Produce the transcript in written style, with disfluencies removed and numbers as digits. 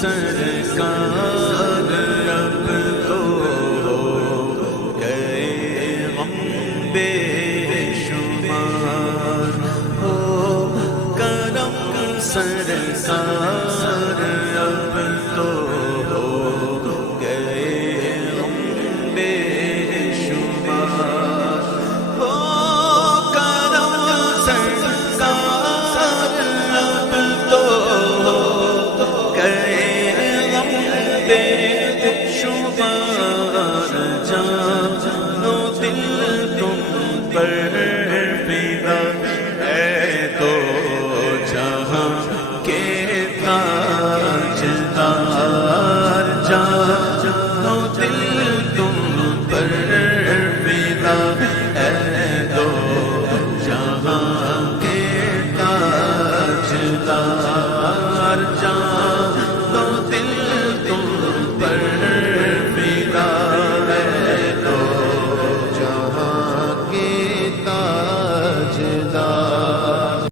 سرکار اب تو گئے غم بے شمار، ہو کرم سرکار اب تو گئے غم بے شمار، ہو کرم سرکار اب تو گئے غم بے شمار، جانو دل تم پر فدا ہے تو جہاں کے تاجدار، جانو دل تم